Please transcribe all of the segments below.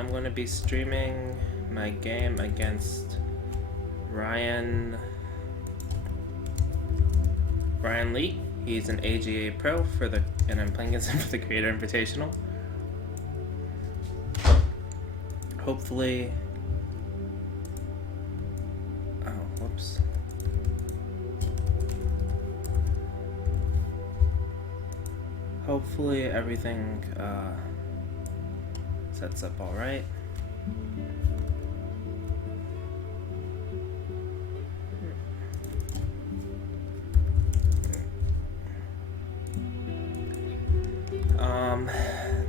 I'm going to be streaming my game against Ryan Lee. He's an AGA pro and I'm playing against him for the Creator Invitational. Hopefully, whoops. Hopefully everything sets up all right.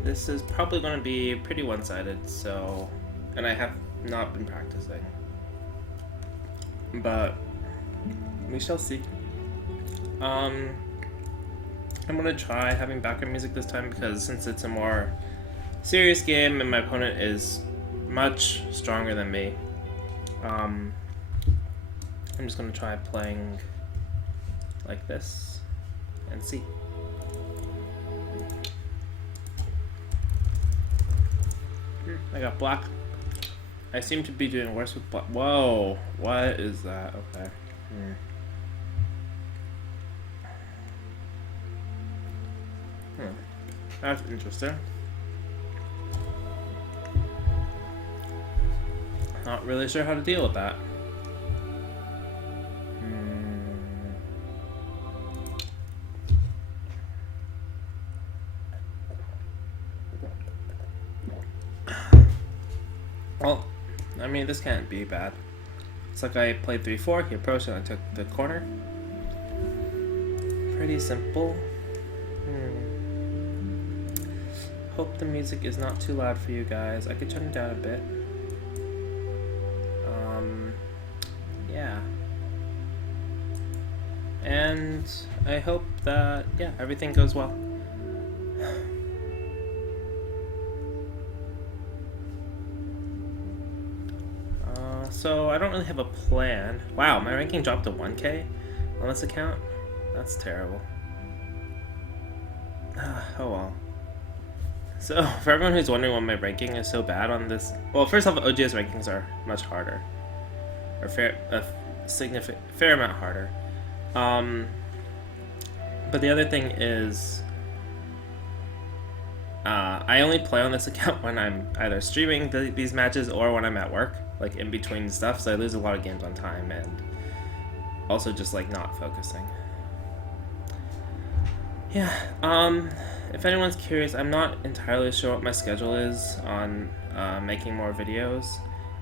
This is probably going to be pretty one-sided, and I have not been practicing, but we shall see. I'm going to try having background music this time because since it's a more serious game and my opponent is much stronger than me, I'm just going to try playing like this and see. I got black. I seem to be doing worse with black. Whoa, what is that? Okay. That's interesting. Not really sure how to deal with that. Well, I mean, this can't be bad. It's like I played 3-4, he approached and I took the corner. Pretty simple. Hope the music is not too loud for you guys. I could turn it down a bit. Yeah. And I hope that, yeah, everything goes well. So I don't really have a plan. Wow, my ranking dropped to 1K on this account. That's terrible. Oh well. So for everyone who's wondering why my ranking is so bad on this, well, first off, OGS rankings are much harder, or a fair amount harder. But the other thing is, I only play on this account when I'm either streaming these matches or when I'm at work, like in between stuff, so I lose a lot of games on time and also just like not focusing. Yeah, if anyone's curious, I'm not entirely sure what my schedule is on making more videos.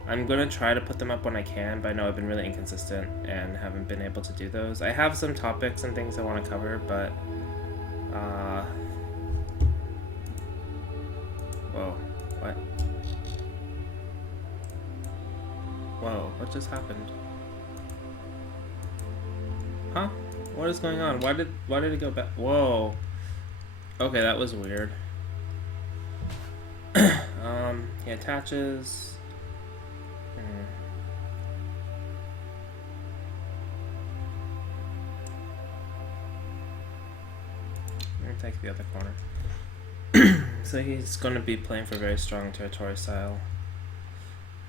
I'm going to try to put them up when I can, but I know I've been really inconsistent and haven't been able to do those. I have some topics and things I want to cover, but whoa, what? Whoa, what just happened? Huh? What is going on? Why did it go back? Whoa. Okay, that was weird. He attaches. I'm gonna take the other corner. So he's gonna be playing for very strong territory style.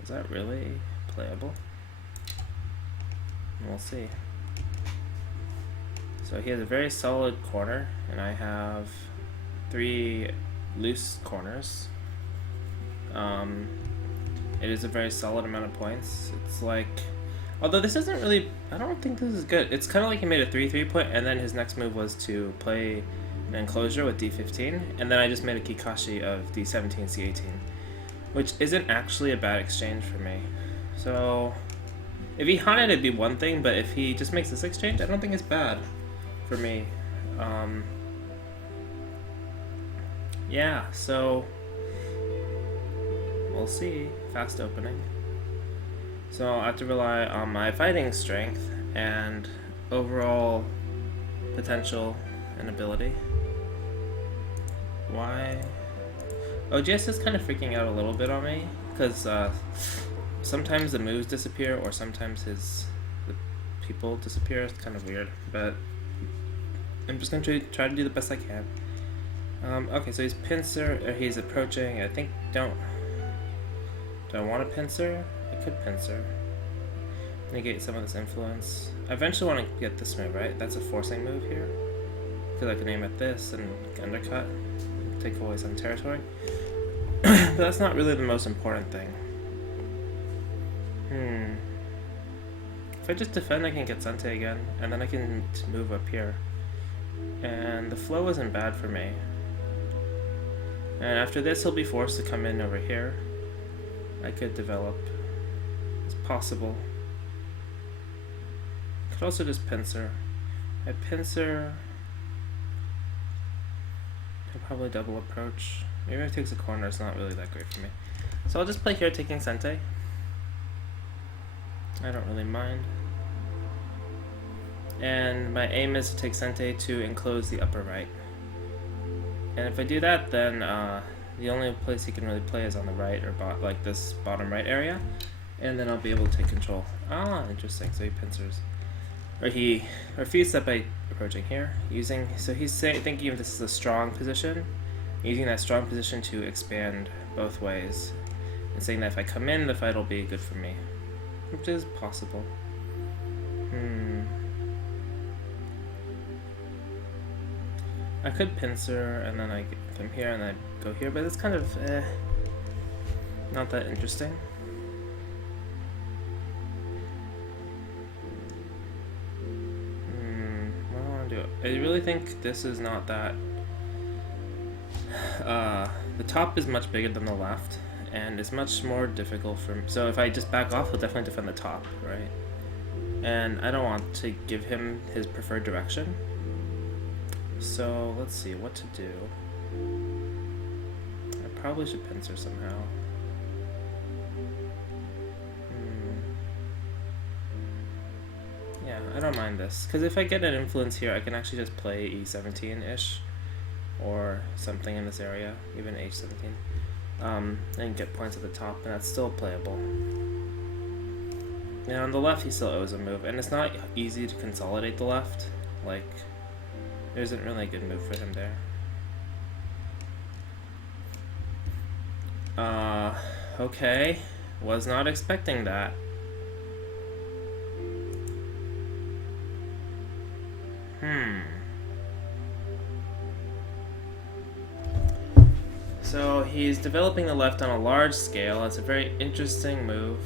Is that really playable? We'll see. So he has a very solid corner, and I have 3 loose corners. It is a very solid amount of points. It's like, although this isn't really, I don't think this is good. It's kind of like he made a 3-3 point, and then his next move was to play an enclosure with D15, and then I just made a Kikashi of D17, C18, which isn't actually a bad exchange for me. So if he Haned, it'd be one thing, but if he just makes this exchange, I don't think it's bad for me. Yeah, so we'll see. Fast opening. So I have to rely on my fighting strength and overall potential and ability. Why? OGS is kind of freaking out a little bit on me because sometimes the moves disappear or sometimes the people disappear. It's kind of weird, but I'm just going to try to do the best I can. Okay, so he's pincer, or he's approaching. I think Do I want to pincer? I could pincer. Negate some of this influence. I eventually want to get this move, right? That's a forcing move here. Because I can aim at this and undercut. Take away some territory. But that's not really the most important thing. If I just defend, I can get Sente again. And then I can move up here. And the flow isn't bad for me. And after this, he'll be forced to come in over here. I could develop. It's possible. Could also just pincer. I pincer. I'll probably double approach. Maybe if it takes a corner, it's not really that great for me. So I'll just play here taking Sente. I don't really mind. And my aim is to take Sente to enclose the upper right. And if I do that, then the only place he can really play is on the right, or like this bottom right area. And then I'll be able to take control. Ah, interesting. So he pincers. Or he refused that by approaching here. So he's thinking of this as a strong position, using that strong position to expand both ways, and saying that if I come in, the fight will be good for me, which is possible. I could pincer, and then I come here and I go here, but it's kind of not that interesting. I really think this is not that. The top is much bigger than the left, and it's much more difficult for me. So if I just back off, he'll definitely defend the top, right? And I don't want to give him his preferred direction. So let's see what to do. I probably should pincer somehow. Yeah, I don't mind this, because if I get an influence here, I can actually just play E17-ish, or something in this area, even H17, and get points at the top, and that's still playable. Now on the left, he still owes a move, and it's not easy to consolidate the left. Like, there isn't really a good move for him there. Okay, was not expecting that. So he's developing the left on a large scale. It's a very interesting move.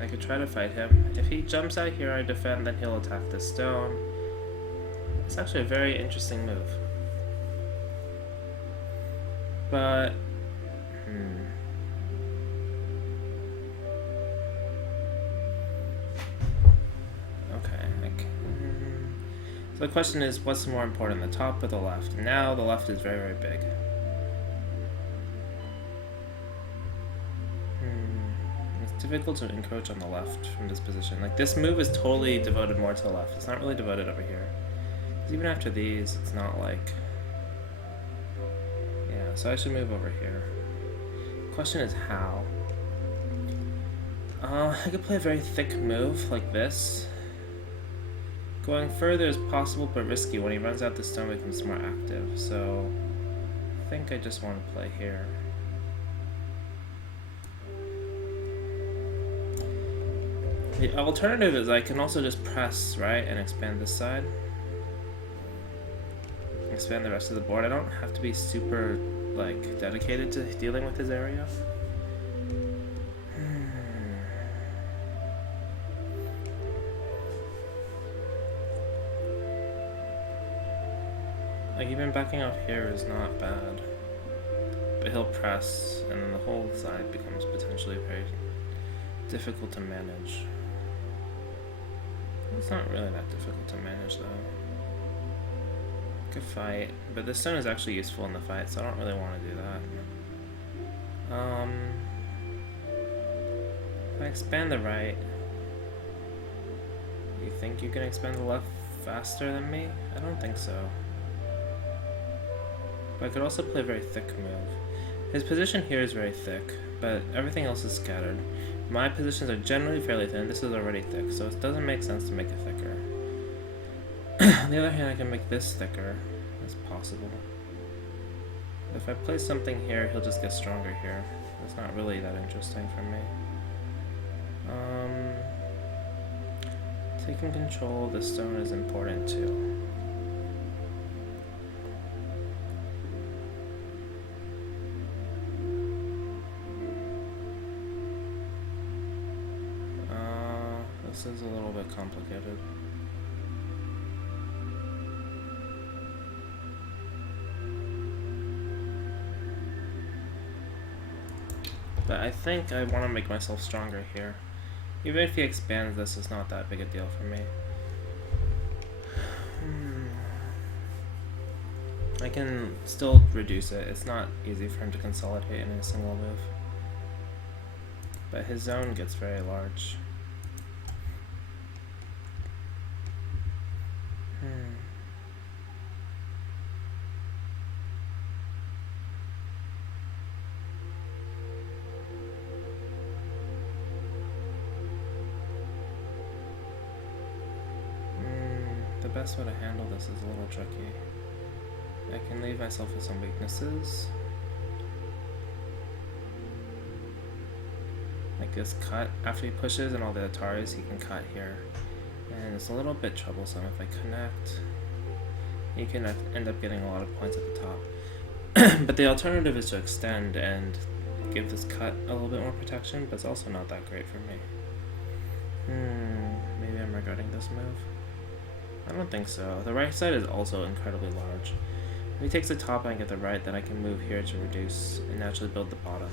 I could try to fight him. If he jumps out here, I defend, then he'll attack the stone. It's actually a very interesting move. But the question is, what's more important, the top or the left? Now the left is very, very big. It's difficult to encroach on the left from this position. Like, this move is totally devoted more to the left. It's not really devoted over here. Even after these, it's not like... Yeah, so I should move over here. The question is how. I could play a very thick move like this. Going further is possible but risky. When he runs out, the stone becomes more active, so I think I just want to play here. The alternative is I can also just press, right, and expand this side. Expand the rest of the board. I don't have to be super, like, dedicated to dealing with his area. Like, even backing off here is not bad, but he'll press, and then the whole side becomes potentially very difficult to manage. It's not really that difficult to manage, though. Could fight, but the stone is actually useful in the fight, so I don't really want to do that. If I expand the right, you think you can expand the left faster than me? I don't think so. But I could also play a very thick move. His position here is very thick, but everything else is scattered. My positions are generally fairly thin. This is already thick, so it doesn't make sense to make it thicker. On the other hand, I can make this thicker. That's possible. If I play something here, he'll just get stronger here. It's not really that interesting for me. Taking control of the stone is important too. This is a little bit complicated. But I think I want to make myself stronger here. Even if he expands this, it's not that big a deal for me. I can still reduce it. It's not easy for him to consolidate in a single move. But his zone gets very large. The best way to handle this is a little tricky. I can leave myself with some weaknesses. Like this cut, after he pushes and all the Ataris, he can cut here. And it's a little bit troublesome. If I connect, he can end up getting a lot of points at the top. But the alternative is to extend and give this cut a little bit more protection, but it's also not that great for me. Maybe I'm regretting this move. I don't think so. The right side is also incredibly large. If he takes the top and I get the right, then I can move here to reduce and naturally build the bottom.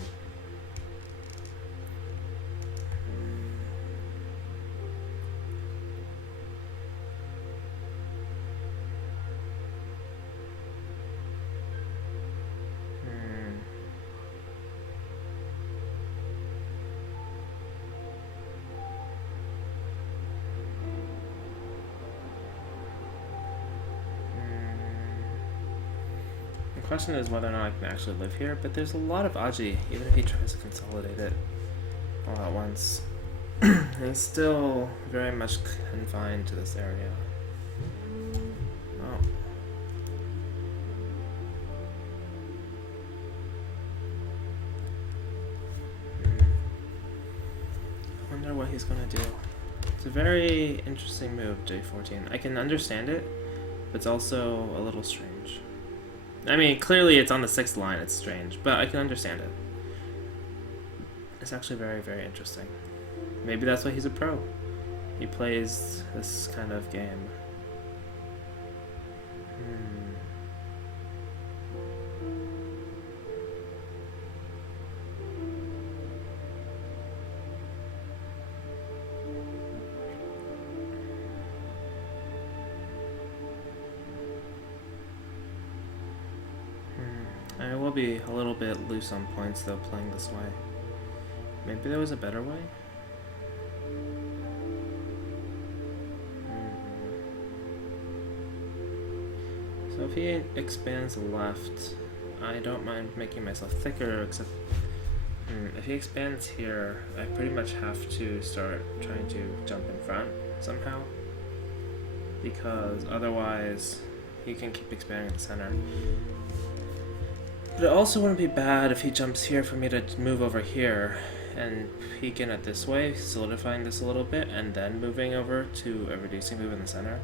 The question is whether or not I can actually live here, but there's a lot of AGA, even if he tries to consolidate it all at once. He's still very much confined to this area. Oh. I wonder what he's gonna do. It's a very interesting move, J14. I can understand it, but it's also a little strange. I mean, clearly it's on the 6th line, it's strange, but I can understand it. It's actually very, very interesting. Maybe that's why he's a pro. He plays this kind of game. I will be a little bit loose on points though playing this way. Maybe there was a better way? So if he expands left, I don't mind making myself thicker, except if he expands here, I pretty much have to start trying to jump in front somehow, because otherwise he can keep expanding in the center. But it also wouldn't be bad if he jumps here for me to move over here and peek in it this way, solidifying this a little bit, and then moving over to a reducing move in the center.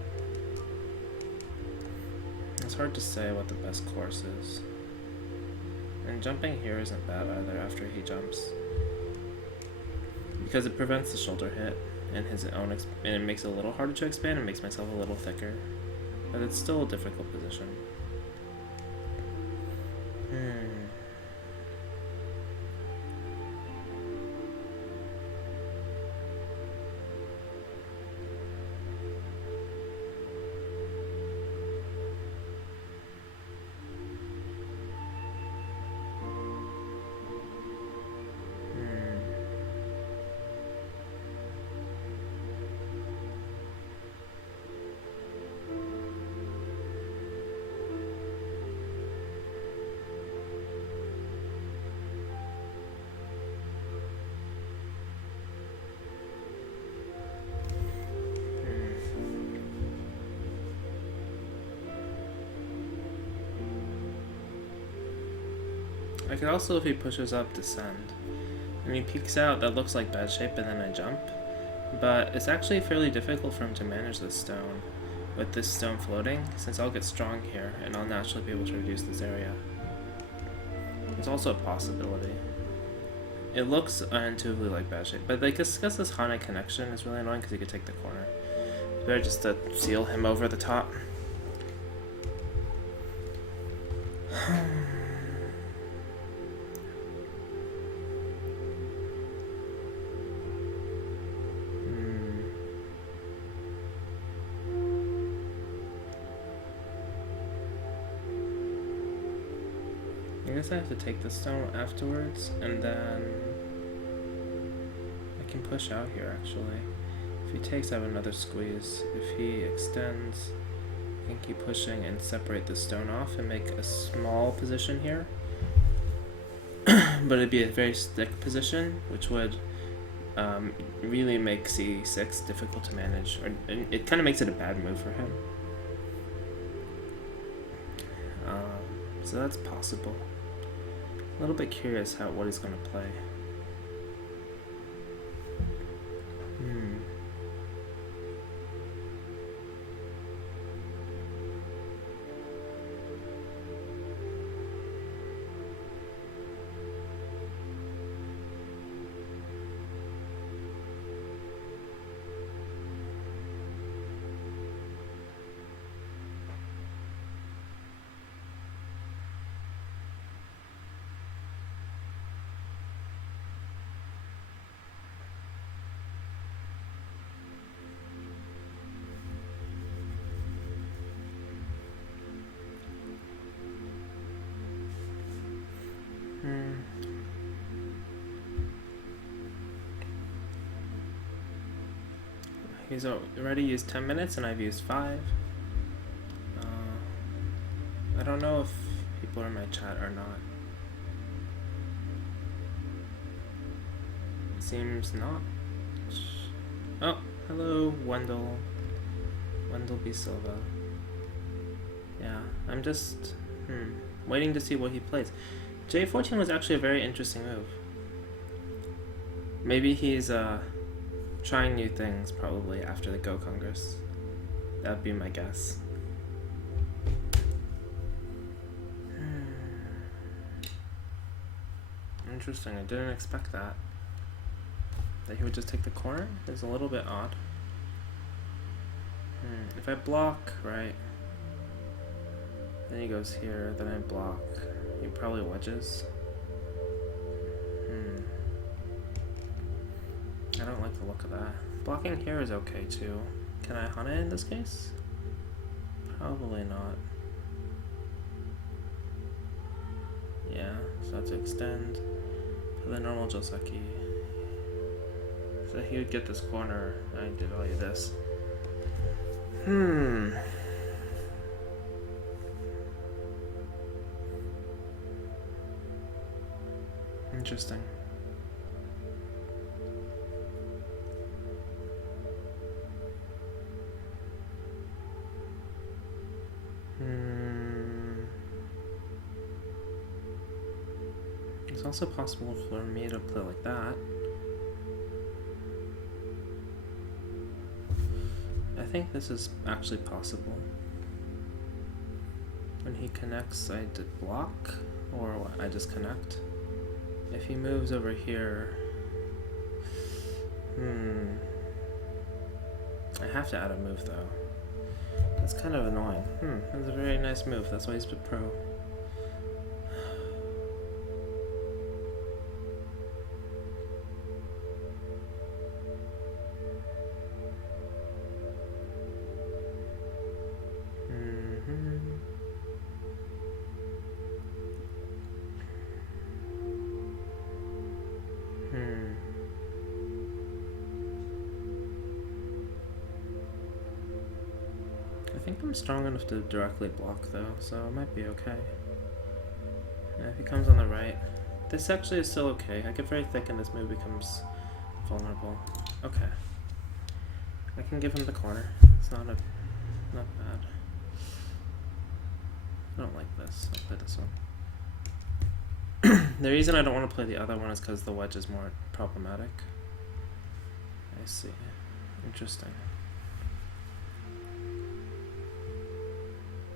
It's hard to say what the best course is. And jumping here isn't bad either after he jumps, because it prevents the shoulder hit and his own and it makes it a little harder to expand and makes myself a little thicker. But it's still a difficult position. I could also, if he pushes up, descend. And he peeks out, that looks like bad shape, and then I jump. But it's actually fairly difficult for him to manage this stone with this stone floating, since I'll get strong here, and I'll naturally be able to reduce this area. It's also a possibility. It looks intuitively like bad shape, but like this Hana connection is really annoying because he could take the corner. It's better just to seal him over the top. I guess I have to take the stone afterwards, and then I can push out here actually. If he takes, I have another squeeze. If he extends, I can keep pushing and separate the stone off and make a small position here. But it'd be a very thick position, which would really make c6 difficult to manage. Or it kind of makes it a bad move for him. So that's possible. A little bit curious what he's gonna play. He's already used 10 minutes and I've used 5. I don't know if people are in my chat or not. It seems not. Oh, hello, Wendell B. Silva. Yeah, I'm just waiting to see what he plays. J14 was actually a very interesting move. Maybe he's trying new things probably after the Go Congress. That'd be my guess. Interesting, I didn't expect that. That he would just take the corner is a little bit odd. If I block, right, then he goes here, then I block. He probably wedges. I don't like the look of that. Blocking here is okay too. Can I Hana in this case? Probably not. Yeah, so to extend for the normal Joseki. So he would get this corner, I devalue this. Interesting. It's also possible for me to play like that. I think this is actually possible. When he connects, I did block, or what, I just connect. If he moves over here, I have to add a move though. That's kind of annoying. That's a very nice move. That's why he's a pro. I think I'm strong enough to directly block though, so it might be okay. And if he comes on the right, this actually is still okay. I get very thick and this move becomes vulnerable. Okay. I can give him the corner. It's not bad. I don't like this. I'll play this one. The reason I don't want to play the other one is because the wedge is more problematic. I see. Interesting.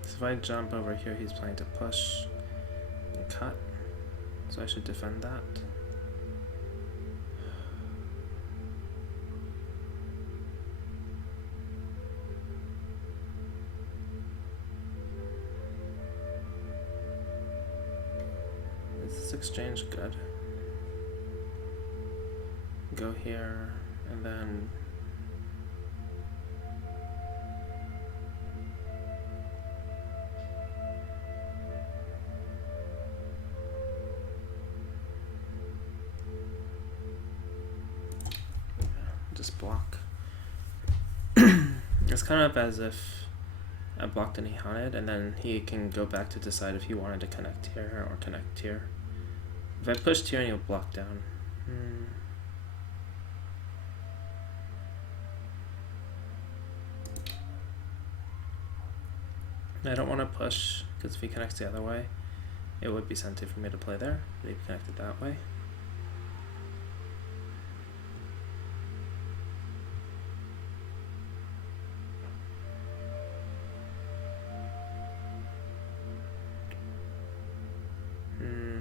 So if I jump over here, he's planning to push and cut. So I should defend that. Is this exchange good? Go here and then just block. It's kind of as if I blocked and he hunted, and then he can go back to decide if he wanted to connect here or connect here. If I pushed here, he'll block down. I don't want to push, because if he connects the other way, it would be senti for me to play there, but he connected that way.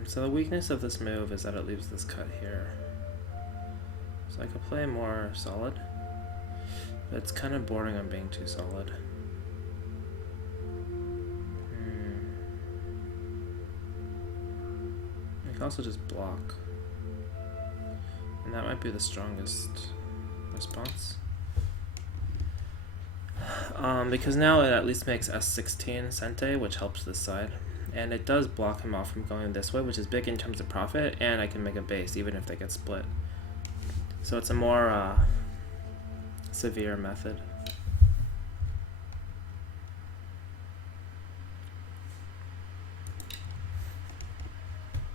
So the weakness of this move is that it leaves this cut here. So I could play more solid, but it's kind of bordering on being too solid. I can also just block. And that might be the strongest response. Because now it at least makes S16 sente, which helps this side. And it does block him off from going this way, which is big in terms of profit, and I can make a base even if they get split. So it's a more severe method.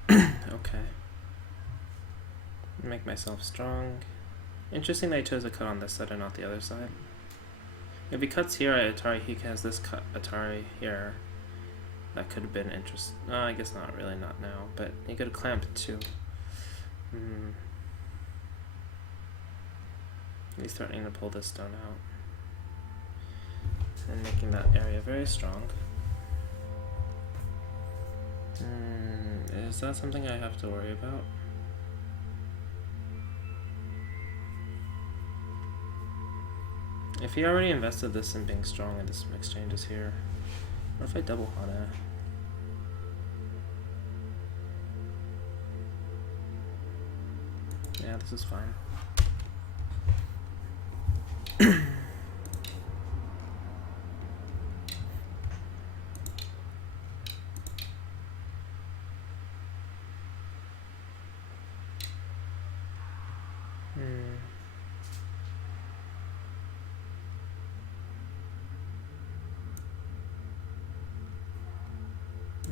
Okay. Make myself strong. Interesting that he chose a cut on this side and not the other side. If he cuts here at Atari, he has this cut Atari here. That could have been interesting. I guess not really, not now. But he could have clamped too. He's threatening to pull this stone out. And making that area very strong. Is that something I have to worry about? If he already invested this in being strong and this exchange is here. What if I double Hana? Yeah, this is fine.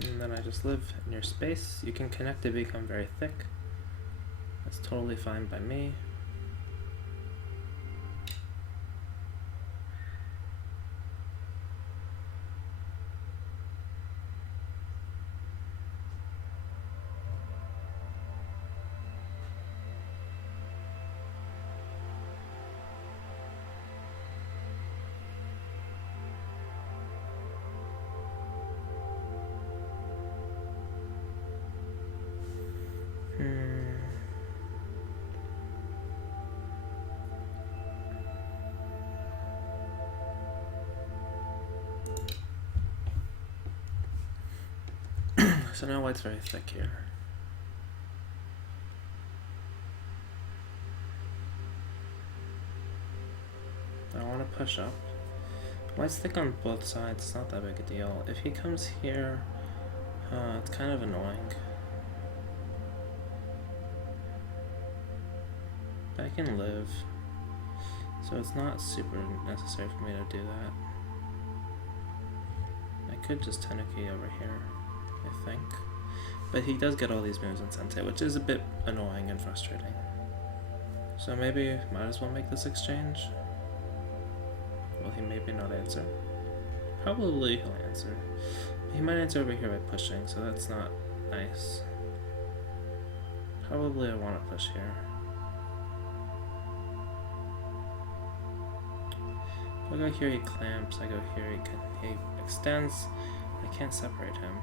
And then I just live near space. You can connect to become very thick. That's totally fine by me. So now white's very thick here. I want to push up. White's thick on both sides, it's not that big a deal. If he comes here, it's kind of annoying. But I can live. So it's not super necessary for me to do that. I could just Tenuki over here, I think. But he does get all these moves in Sensei, which is a bit annoying and frustrating. So maybe might as well make this exchange. Will he maybe not answer? Probably he'll answer. He might answer over here by pushing, so that's not nice. probably I want to push here. If I go here, he clamps. I go here, he extends. I can't separate him,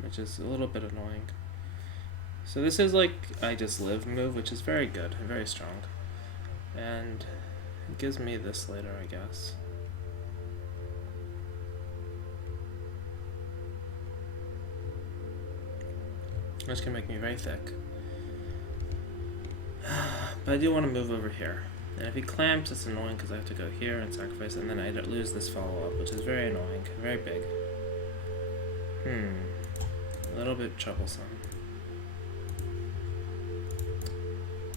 which is a little bit annoying. So this is like I just live move, which is very good and very strong, and it gives me this later, I guess. Which can make me very thick. But I do want to move over here. And if he clamps, it's annoying because I have to go here and sacrifice, and then I lose this follow-up, which is very annoying, very big. A little bit troublesome.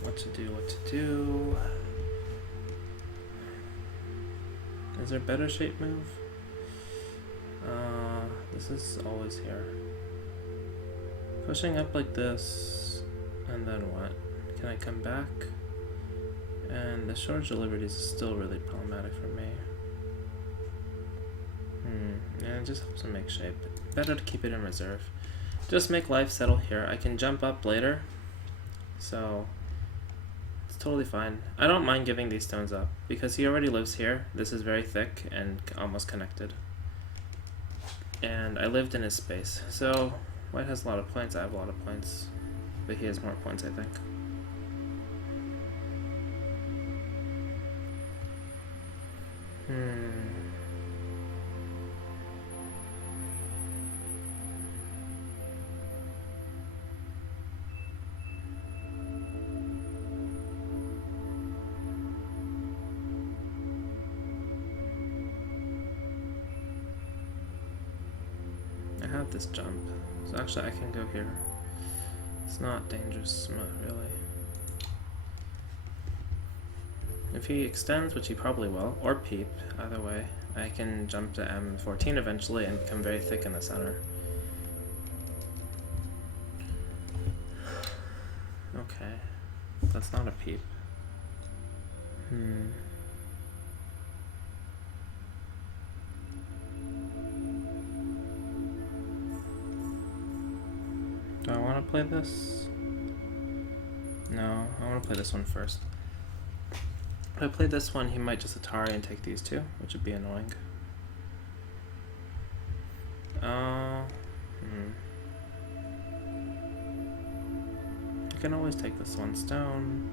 What to do, what to do. Is there a better shape move? This is always here. Pushing up like this, and then what? Can I come back? And the shortage of liberties is still really problematic for me. And it just helps him make shape. Better to keep it in reserve. Just make life settle here. I can jump up later, so it's totally fine. I don't mind giving these stones up because he already lives here. This is very thick and almost connected. And I lived in his space. So White has a lot of points, I have a lot of points. But he has more points, I think. I have this jump, so actually I can go here. It's not dangerous, not really. If he extends, which he probably will, or peep, either way, I can jump to M14 eventually and become very thick in the center. Okay, that's not a peep. Do I want to play this? No, I want to play this one first. If I play this one, he might just Atari and take these two, which would be annoying. I can always take this one stone.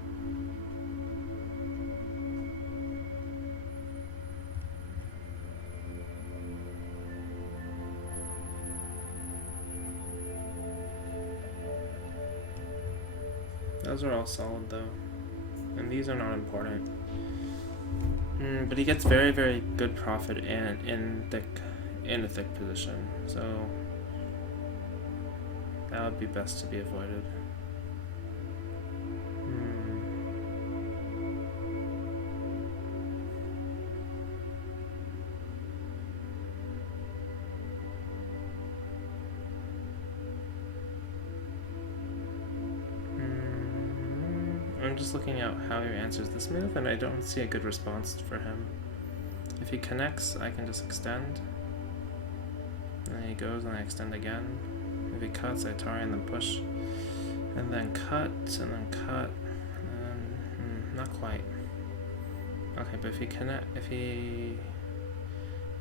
Those are all solid though, and these are not important. But he gets very, very good profit and in a thick position, so that would be best to be avoided. I'm just looking at how he answers this move, and I don't see a good response for him. If he connects, I can just extend. And then he goes, and I extend again. If he cuts, I Atari and then push. And then cut, and then cut. And then, not quite. Okay, but if he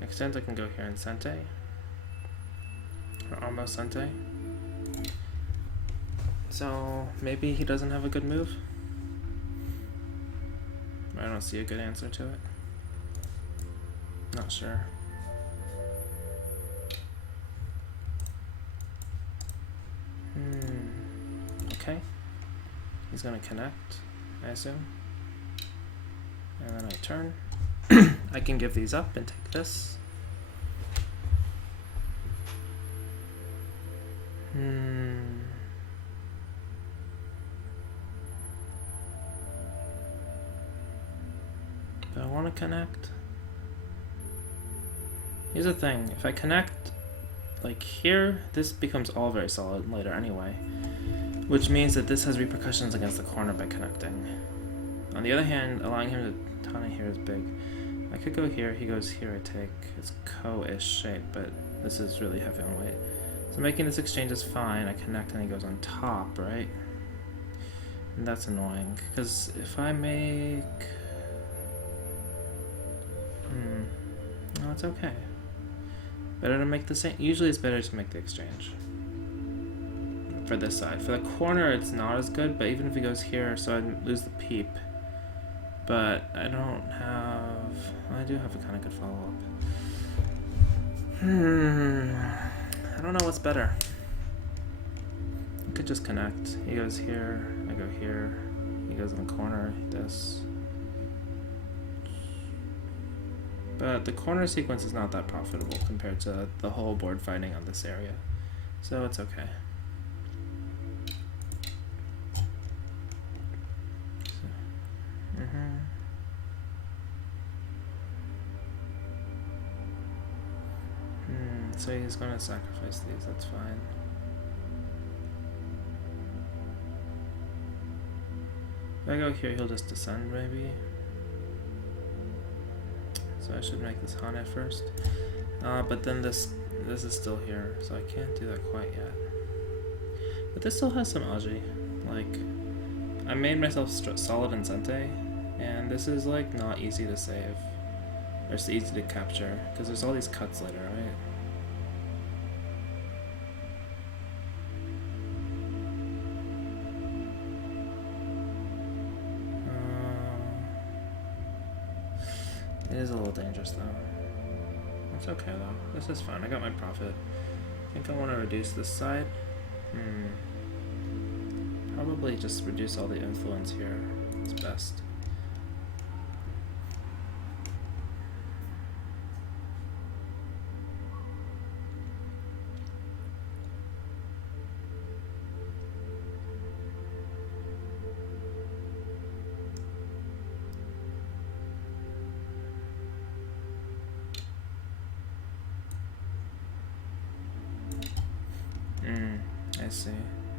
extends, I can go here and Sente. Or almost Sente. So, maybe he doesn't have a good move. I don't see a good answer to it. Not sure. Okay. He's gonna connect, I assume. And then I turn. I can give these up and take this. Do I want to connect? Here's the thing, if I connect like here, this becomes all very solid later anyway, which means that this has repercussions against the corner by connecting. On the other hand, allowing him to tunnel here is big. I could go here, he goes here, I take. It's co-ish shape, but this is really heavy on weight. So making this exchange is fine. I connect and he goes on top, right? And that's annoying, because if I make... No, it's okay. Better to make the same. Usually it's better to make the exchange. For this side. For the corner, it's not as good, but even if he goes here, so I lose the peep. But I don't have... I do have a kind of good follow-up. I don't know what's better. I could just connect. He goes here, I go here. He goes in the corner, this. But the corner sequence is not that profitable compared to the whole board fighting on this area. So it's okay. So he's going to sacrifice these, that's fine. If I go here, he'll just descend maybe. So I should make this Hane first. But then this is still here, so I can't do that quite yet. But this still has some AGA. Like, I made myself solid in Sente, and this is like not easy to save. Or it's easy to capture, because there's all these cuts later, right? It is a little dangerous though. It's okay though. This is fine. I got my profit. I think I want to reduce this side. Probably just reduce all the influence here. It's best. I see.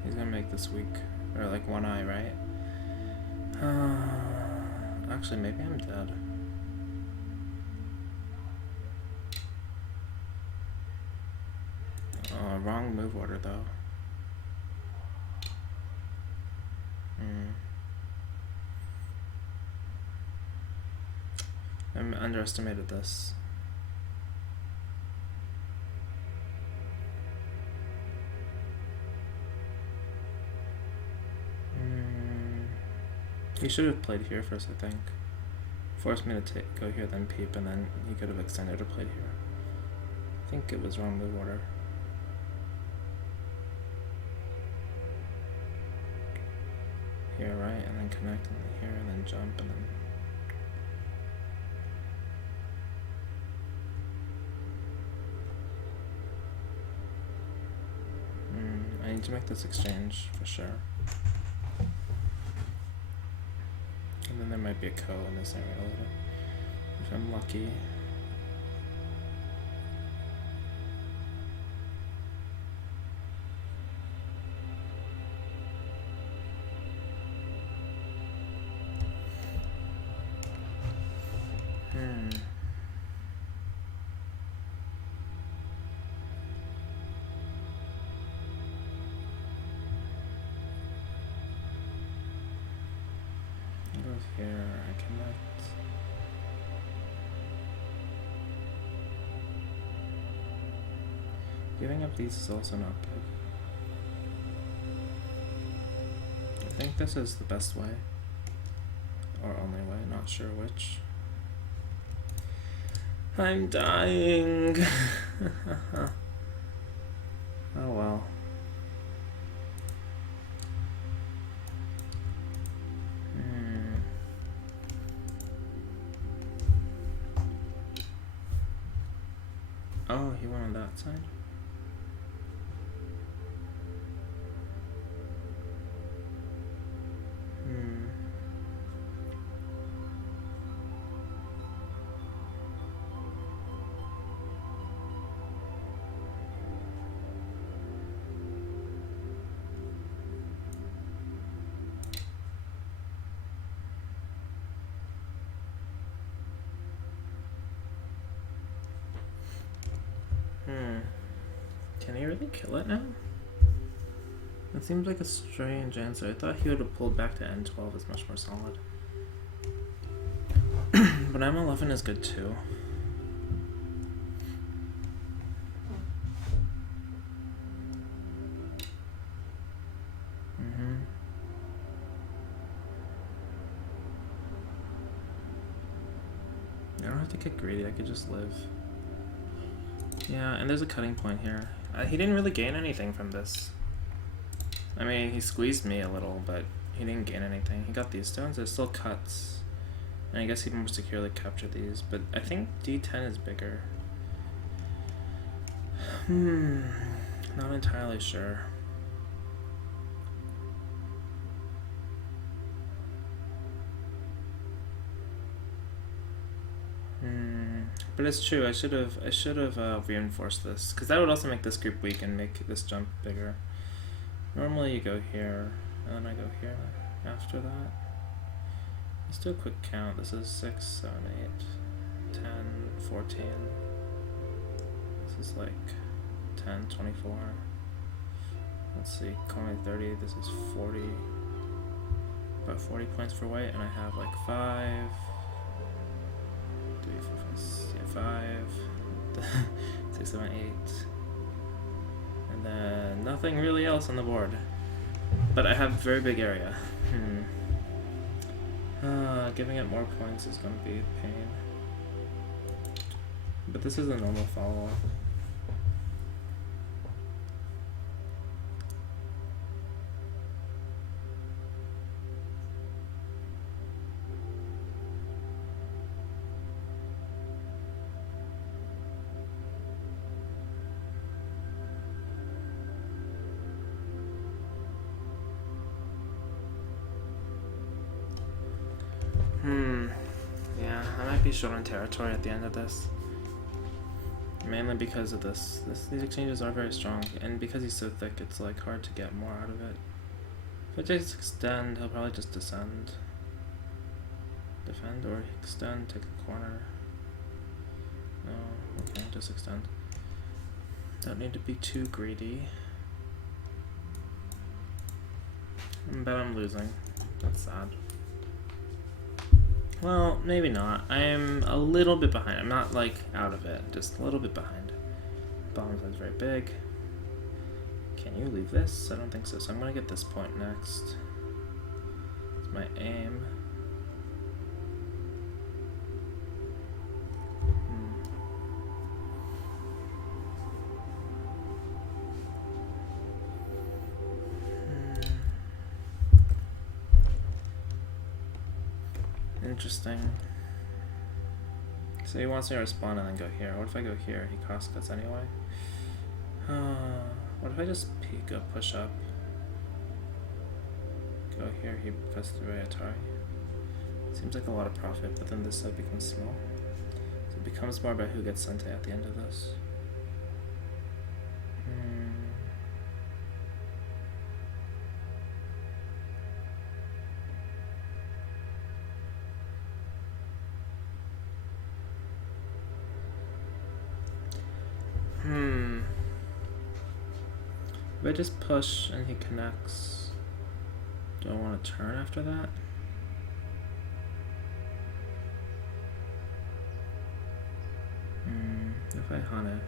He's gonna make this weak. Or like one eye, right? Actually, maybe I'm dead. Wrong move order though. I underestimated this. He should have played here first, I think. Forced me to go here, then peep, and then he could have extended or played here. I think it was wrong move order. Here, right? And then connect, and then here, and then jump, and then... I need to make this exchange, for sure. And then there might be a ko in this area later, if I'm lucky. Here, I connect. Giving up these is also not good. I think this is the best way. Or only way, not sure which. I'm dying! Oh well. Oh, he went on that side? Can he really kill it now? That seems like a strange answer. I thought he would have pulled back to N12 is much more solid. But M11 is good too. I don't have to get greedy, I could just live. Yeah, and there's a cutting point here. He didn't really gain anything from this. I mean, he squeezed me a little, but he didn't gain anything. He got these stones, there's still cuts. And I guess he more securely captured these, but I think D10 is bigger. Not entirely sure. But it's true. I should have reinforced this, because that would also make this group weak and make this jump bigger. Normally you go here, and then I go here after that. Let's do a quick count. This is 6, 7, 8, 10, 14. This is like 10, 24. Let's see, call me 30. This is 40. About 40 points for white, and I have like 5. 3, 4, 5, 6, 7, 8, and then nothing really else on the board. But I have a very big area. Giving it more points is going to be a pain. But this is a normal follow-up. Yeah, I might be short on territory at the end of this. Mainly because of this. These exchanges are very strong, and because he's so thick, it's like hard to get more out of it. If I just extend, he'll probably just descend. Defend or extend, take the corner. No, okay, just extend. Don't need to be too greedy. But I'm losing. That's sad. Well, maybe not. I am a little bit behind. I'm not like out of it, just a little bit behind. Bottom side's very big. Can you leave this? I don't think so. So I'm gonna get this point next. It's my aim. Interesting. So he wants me to respond and then go here. What if I go here? He cost cuts anyway. What if I just go push up? Go here, he cuts through Atari. Seems like a lot of profit, but then this side becomes small. So it becomes more about who gets Sente at the end of this. If I just push and he connects, do I want to turn after that? If I Hane,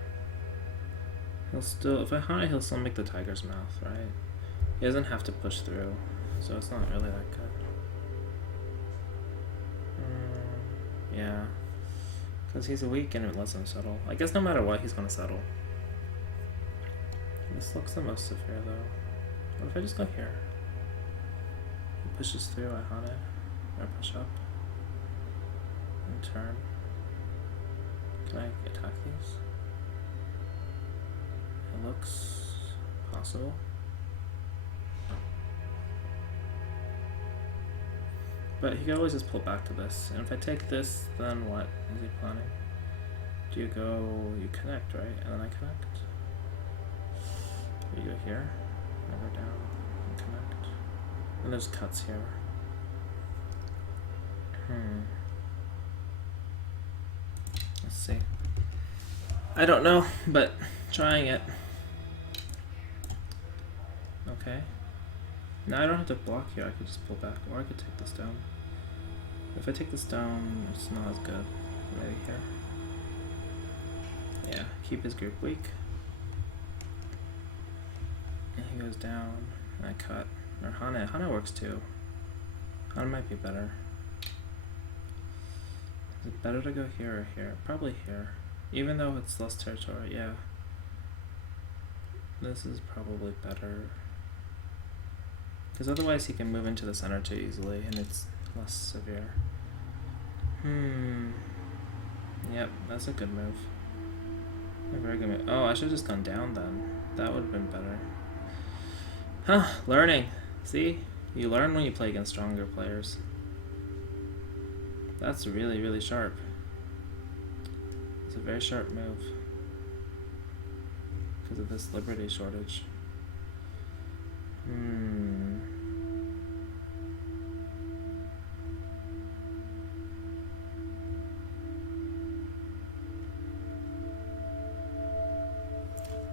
he'll still, if I Hane, he'll still make the tiger's mouth, right? He doesn't have to push through, so it's not really that good. Yeah, because he's weak and it lets him settle. I guess no matter what, he's going to settle. This looks the most severe though. What if I just go here? He pushes through, I Hane, or push up, and turn. Can I attack these? It looks possible. But he can always just pull back to this. And if I take this, then what is he planning? Do you go, you connect, right? And then I connect. You go here, I go down, and connect. And there's cuts here. Let's see. I don't know, but trying it. Okay. Now I don't have to block here, I could just pull back, or I could take this down. If I take this down, it's not as good. Maybe here. Yeah, keep his group weak. And he goes down, and I cut. Or Hana. Hana works too. Hana might be better. Is it better to go here or here? Probably here. Even though it's less territory, yeah. This is probably better. Because otherwise he can move into the center too easily, and it's less severe. Yep, that's a good move. A very good move. Oh, I should have just gone down then. That would have been better. Huh, learning. See? You learn when you play against stronger players. That's really, really sharp. It's a very sharp move. Because of this liberty shortage.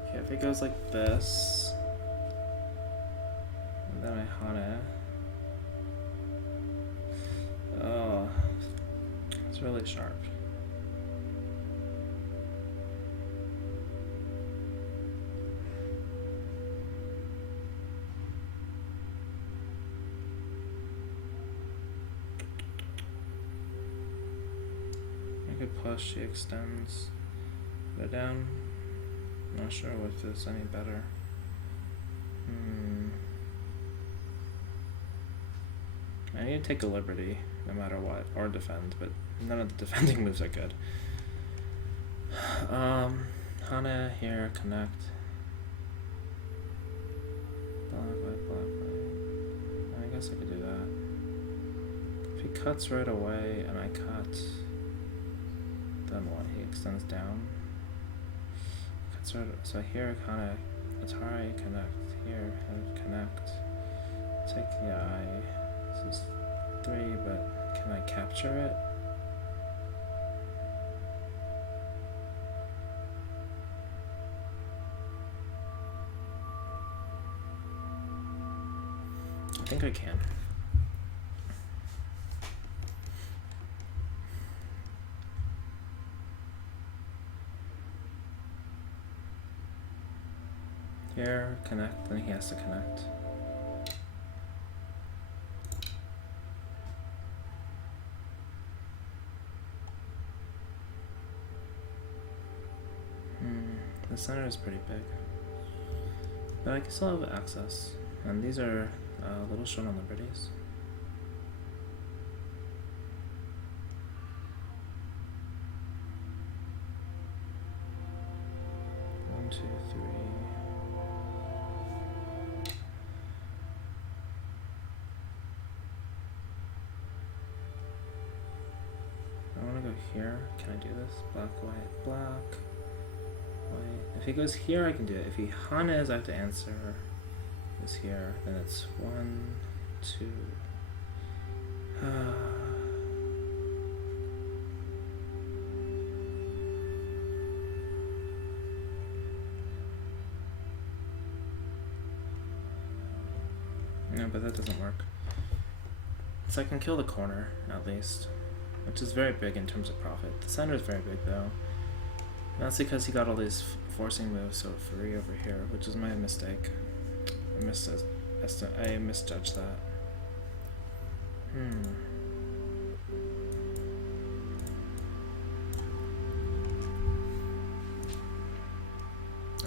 Okay, if it goes like this, and then I Hana. Oh, it's really sharp. I could push, she extends. Go down. Not sure if it's any better. I need to take a liberty, no matter what, or defend, but none of the defending moves are good. Hana here, connect. Block. I guess I could do that. If he cuts right away and I cut, then what? He extends down. Cuts right, so here, Hana, Atari, connect. Here, connect. Take the eye. This is 3, but can I capture it? I think I can. Here, connect, then he has to connect. The center is pretty big, but I can still have access, and these are a little short on liberties. One, two, three. I want to go here. Can I do this? Black, white, black. If he goes here, I can do it. If he Hanas, I have to answer. Is here, then it's 1, 2. No, but that doesn't work. So I can kill the corner, at least, which is very big in terms of profit. The center is very big, though. And that's because he got all these forcing moves so free over here, which is my mistake. I misjudged that.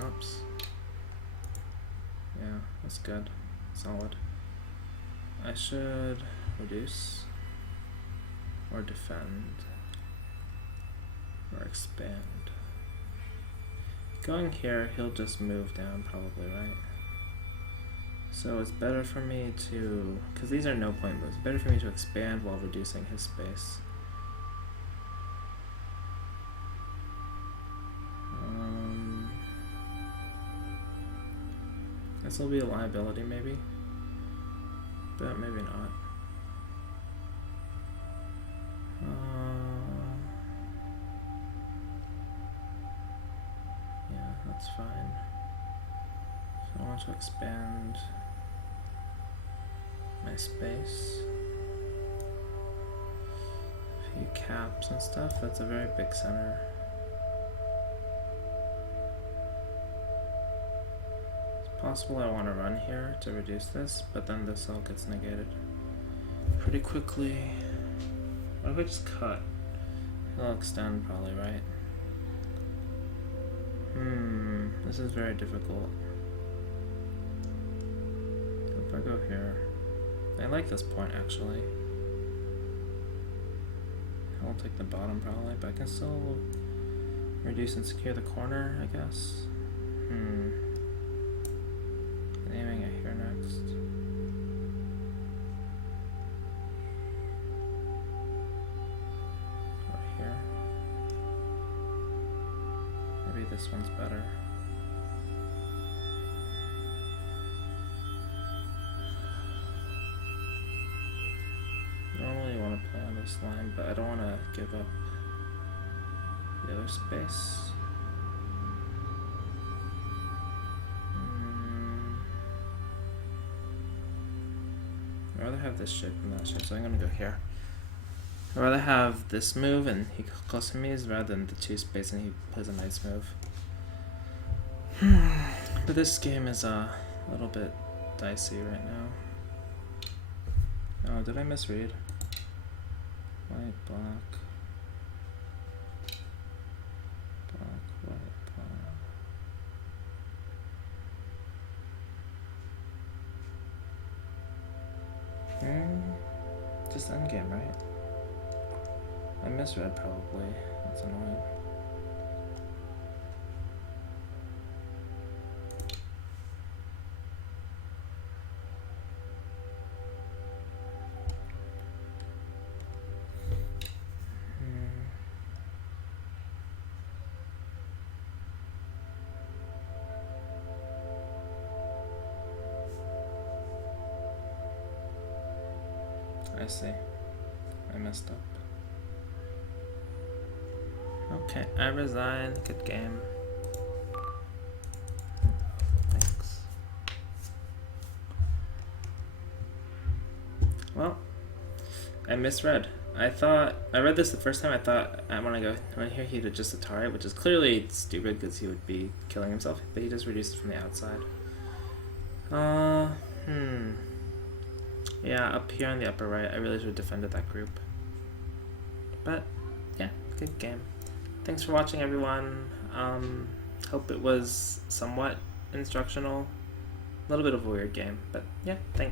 Oops. Yeah, that's good. Solid. I should reduce, or defend, or expand. Going here, he'll just move down probably, right? So it's better for me to, because these are no point moves, better for me to expand while reducing his space. This will be a liability maybe, but maybe not. Yeah, that's fine. I want to expand my space. A few caps and stuff. That's a very big center. It's possible I want to run here to reduce this, but then this all gets negated pretty quickly. What if I just cut? It'll extend probably, right? This is very difficult. If I go here, I like this point actually. I won't take the bottom probably, but I can still reduce and secure the corner, I guess. Aiming at here next. Right here. Maybe this one's better. Normally you want to play on this line, but I don't want to give up the other space. I'd rather have this shape than that shape, so I'm going to go here. I'd rather have this move and he close to me rather than the 2 space and he plays a nice move. But this game is a little bit dicey right now. Oh, did I misread? White, black. Black, white, black. Just endgame, right? I misread probably. That's annoying. I see. I messed up. Okay, I resign. Good game. Thanks. Well, I misread. I read this the first time. I thought when I hear he did just a turret, which is clearly stupid because he would be killing himself, but he just reduces from the outside. Yeah, up here on the upper right, I really should have defended that group. But yeah, good game. Thanks for watching, everyone. Hope it was somewhat instructional. A little bit of a weird game, but yeah, thanks.